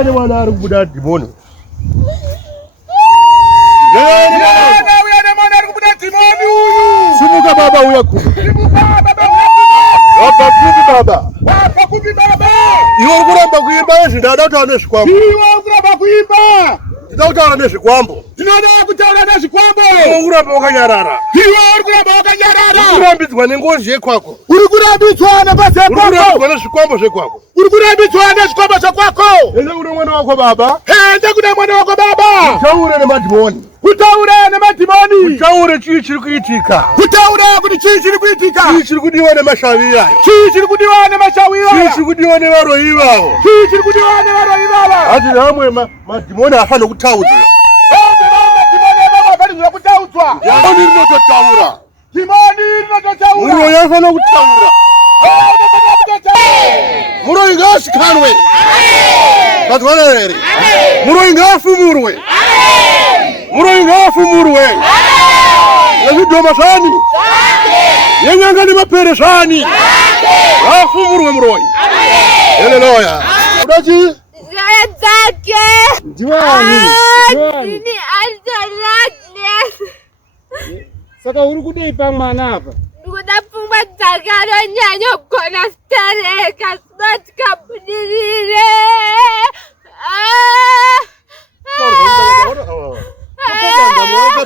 Ane mwana ari kubuda dhimoni. Ane mwana ari kubuda dhimoni uyu. Simuka baba uya kubi. Simuka baba. Wapa kubi baba. Wapa kubi baba. Iwe kuramba kuimba ezi ndadataura nezvikwambo. Iwe kuramba kuimba. Ndakutaura nezvikwambo. Ndinoda kutaura nezvikwambo. Iwe kuramba wakanyarara. Iwe uri kuramba wakanyarara. Uri kurambidzwa nengozi yekwako. Uri kurambidzwa nebasa yekwako. Uri kurambidzwa nezvikwambo zvekwako. Uri kurambidzwa nezvikwambo zvekwako. Ende kune mwana wako baba. Ende kune mwana wako baba. Utaure nemadhimoni. Utaure nemadhimoni. Utaure chii chiri kuitika. Utaure kuti chii chiri kuitika. Chii chiri kudiwa nemashavi iyayo. Chii chiri kudiwa nemashavi iyayo. Chii chiri kudiwa nevaroyi ivavo. Chii chiri kudiwa nevaroyi ivavo. Hati namwe madhimoni afane kutaudzwa. Dhimoni rinototaura. Dhimoni rinototaura. Muroyi afane kutaura. Muroyi ngaasikanwe. Mazwana here. Muroyi ngaafumurwe. Muroyi ngaafumurwe. Nezvidhoma zvani. Yenyanga nemapere zvani. Ngaafumurwe muroyi. Haleluya. Uda chii? Zake. Ndiwani. Ndini andarake. Saka uri kudei pamwana apa? Ndikuda pfungwa dzakaronyanya kugona kutareka sinoti kabudirire.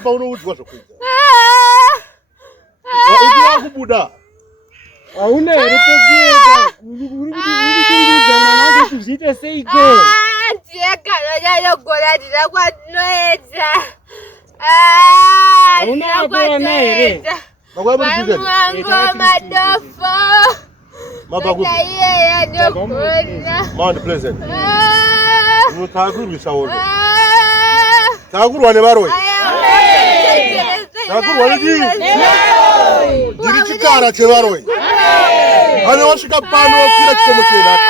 Paunoudza zvokuita. Wakubuda. Hauna here pekuenda. Uri kuchindudza mwana wake kuzviita seiko? Ndiye kanonyanya kugona ndina kwandinoedza. Hauna apana here? Vangu madofo. Mabakubi. Ndaiyeya ndogona. Mount Pleasant. Takurwisa wono. Takurwa nevaroyi. Takurwa nechii? Ndiri chikara chevaroyi. Kana wasvika pano wakwira chikomo chenhaka.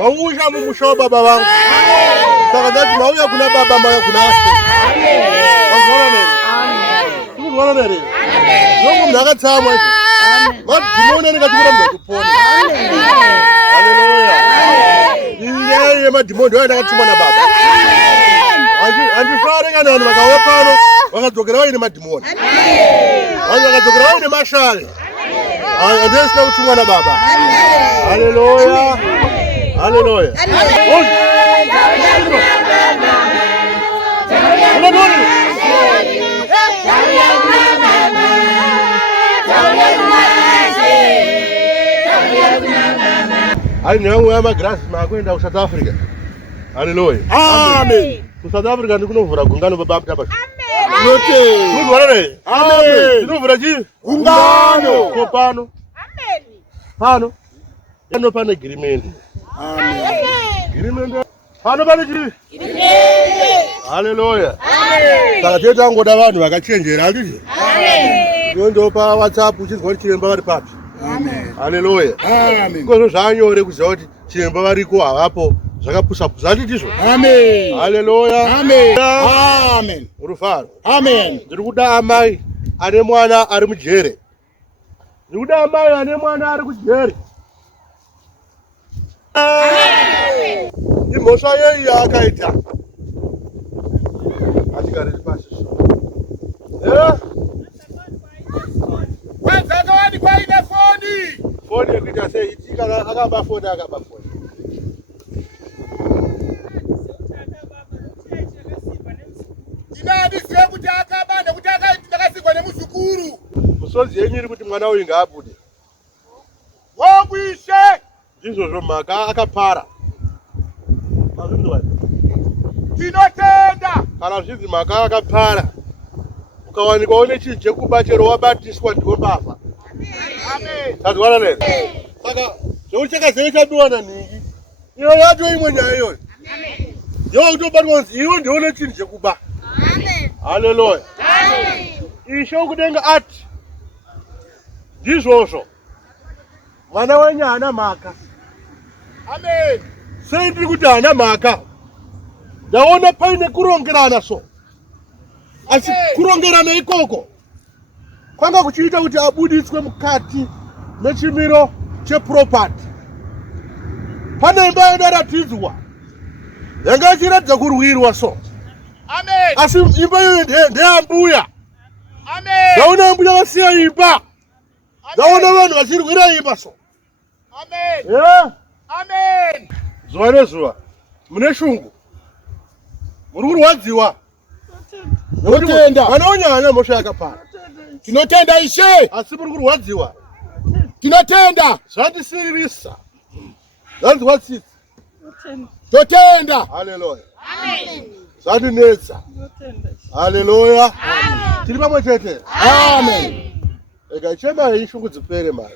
Wausha mumusha wababa vangu. Saka ndati mauya kuna baba mauya kuna ashe. Wazwana nere? Tikuzwana nere? Nongo munhu akatsamwa izvi. Madhimoni anenge achikuramudza kupona. Haleluya. Inyaya yemadhimoni ndiyo yandakatumwa nababa. Handifari kana vanhu vakauya pano vakadzokera vaine madhimoni. Vanhu vakadzokera vaine mashare. Handisina kutumwa nababa. Haleluya. Haleluya. Ai neamwe amagrasi maakuenda kuSouth Africa. Haleluya. Amen. KuSouth Africa ndikunovhura gungano babapta pacho. Amen. Muzwana nere? Amen. Ndinovhura chii? Gungano. Ko pano. Amen. Pano. Pano pane agreement. Amen. Agreement. Pano pane chii? Agreement. Haleluya. Amen. Saka tete tangoda vanhu vakachenjera handiti? Amen. Ndopa WhatsApp uchinzwa kuti chiremba vari papi. Amen. Haleluya. Amen. Kozvo zvanyore kuziva kuti chiremba variko havapo zvakapusa-pusa handitizvo? Amen. Haleluya. Amen. Amen. Rufaro. Amen. Ndiri kuda amai ane mwana ari mujere. Ndiri kuda amai ane mwana ari kujere. Imhosva yei yaakaita? Hatigariri pasi. Kwanza akawanikwa ine foni. Foni yekuita sei? Kana akaba foni akaba foni. Ndinadizive kuti akaba nekuti akaiti ndakasikwa nemuzukuru. Musodzi yenyu iri kuti mwana uyu ngaabude. Wokwishe. Ndizvozvo mhaka akapara. Tinotenda. Kana zvinzi mhaka akapara, ukawanikwawo nechinhu chekuba chero wabatiswa ndiwe baba. Amen. Tazwana nere? Saka zvekuti chakazeve chabiwa nanhingi. Iyo yacho imwe nyaya iyoyo. Yova kutobatwa kunzi iwe ndiwo nechinhu chekuba. Haleluya. Ishe wokudenga ati ndizvozvo mwana wenyu haana mhaka. Amen. Sei ndiri kuti haana mhaka? Ndaona paine kurongerana so. Asi kurongerana ikoko kwanga kuchiita kuti abuditswe mukati mechimiro cheproperty. Pane imba inoratidzwa Yanga chiradza kurwirwa so. Amen. Asi imba iyo ndeambuya. Amen. Ndaona mbuya vasiya imba. Ndaona vanhu vachirwira imba so. Amen. Yeah. Amen. Zuva nezuva mune shungu. Muri kurwadziwa. Tinotenda. Vanoonyanya mhosva yakapara. Tinotenda Ishe. Asi muri kurwadziwa. Tinotenda. Zvandisirisa. Zvanzwa tsitsi. Totenda. Haleluya. Zvandinetsa. Haleluya. Tiri pamwe chete. Amen. Ega chemai shungu dzipere mai.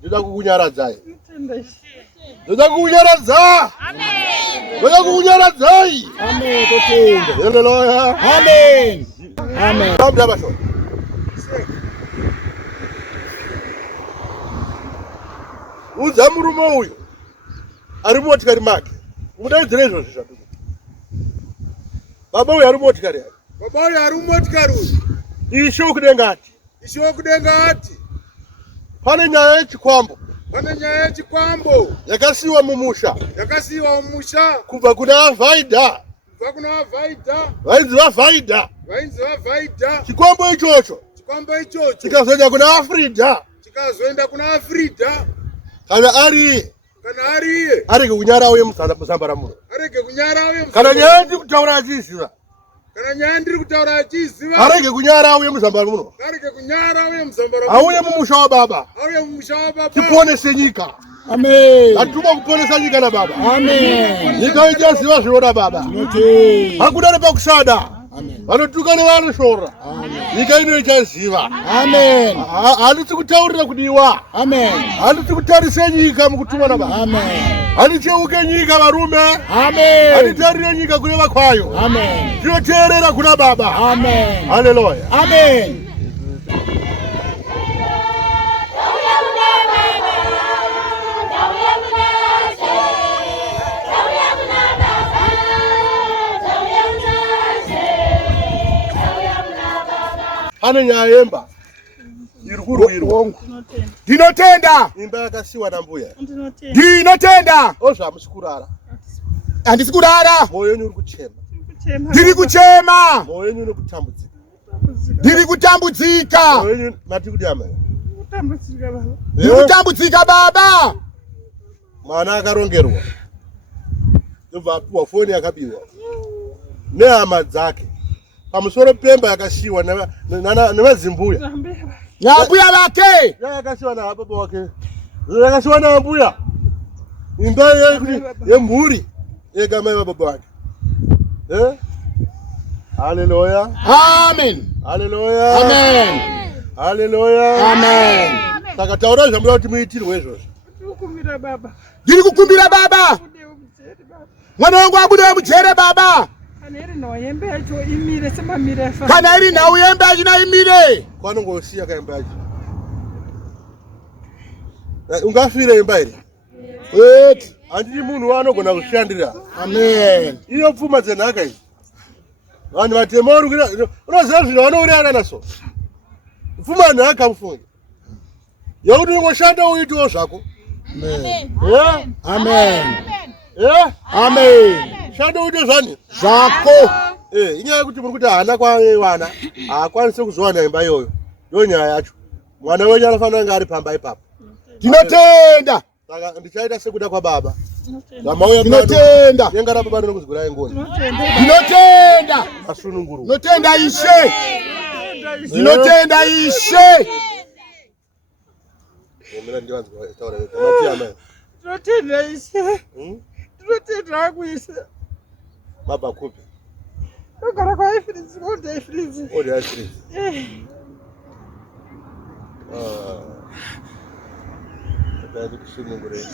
Ndoda kukunyaradzai. Ndoda kukunyaradza. Ndoda kukunyaradzai. Amen. Totenda. Haleluya. Amen. Amen. Vamda vasho. Udza murume uyu ari motikari make. Mudaidzire izvozvo zvaduku. Baba uyu ari motikari yake. Baba uyu ari motikari uyu. Ishe wokudenga ati. Ishe wokudenga ati. Pane nyaya yechikwambo. Pane nyaya yechikwambo. Yakasiyiwa mumusha. Yakasiyiwa mumusha. Kubva kuna Vhaidha. Kubva kuna Vhaidha. Vainzi vaVhaidha. Vainzi vaVhaidha. Chikwambo ichocho. Chikwambo ichocho. Chikazoenda kuna Afridha. Chikazoenda kuna Afridha. Kana ari iye. Kana ari iye. Arege kunyara uye musambara muno. Arege kunyara uye. Kana nyaya ndiri kutaura achiziva. Kana nyaya ndiri kutaura achiziva. Arege kunyara uye musambara muno. Arege kunyara uye musambara muno. Auye mumusha wababa. Auye mumusha wababa. Tiponese nyika. Amen. Atuma kuponesa nyika na baba. Amen. Nyika ichaziva zvinoda baba. Hakuna nepakusada. Vanotuka nevanosvora. Nyika ino ichaziva. Amen. Handisi kutaurira kudiwa. Amen. Handisi kutarise nyika mukutumwa nababa. Amen. Handicheuke nyika varume. Amen. Handitarire nyika kune vakwayo. Amen. Tinoteerera kuna baba. Amen. Haleluya. Amen. Pane nyaya yemba iri kurwirwa. Ndinotenda. Imba yakasiyiwa nambuya. Ndinotenda. Ozvamusi kurara. Handisi kurara. Mwoyo wenyu uri kuchema. Ndiri kuchema. Mwoyo wenyu uri kutambudzika. Ndiri kutambudzika. Mwoyo wenyu mati kuti amai. Ndiri kutambudzika baba. Mwana akarongerwa. Ndobva apiwa foni yakabiwa. Nehama dzake. Pamusoro pemba yakasiyiwa nevazimbuya. Nambuya vake. Yakasiyiwa nababa wake. Yakasiyiwa nambuya. Imba yemhuri yega mai vababa vake. Haleluya. Amen. Haleluya. Amen. Haleluya. Amen. Saka taura zvamuda kuti muitirwe izvozvo. Ndiri kukumbira baba. Mwana wangu abude mujere baba. Kana iri nhau yembe achina imire. Kwanongosiya kaimba yacho. Ungafire imba iri. Wait. Handiti munhu waanogona kushandira. Amen. Iyo pfuma dzenhaka idzi. Vanhu vatema vari kuita. Unoziva zvinhu vanourayana nazvo. Pfuma nhaka mufungi. Yekuti ungoshanda uitewo zvako. Amen. Amen. Amen. Shanda uite zvani zvako. Inyaya yekuti muri kuti hana kwawana haakwanisi kuzowana imba iyoyo. Ndiyo nyaya yacho. Mwana wenyu anofanira kunge ari pamba ipapo. Tinotenda. Saka ndichaita sekuda kwababa. Tinotenda. Yenga rababa ndinokuzigurai ngoni. Tinotenda. Masununguru. Tinotenda Ishe. Tinotenda Ishe. Mina ndivanzwa taura mati amai. Tinotenda Ishe. Tinotenda kuise. Mabakupi. Ogara kwa ifrizi, ode ifrizi. Ode ifrizi. Ndadi kusunungure.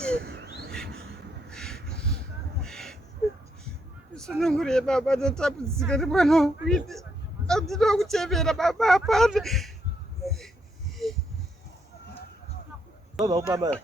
Sunungure baba ndatapudzika ndi mwana wekuiti. Andino kuchemera baba apane. Baba upama.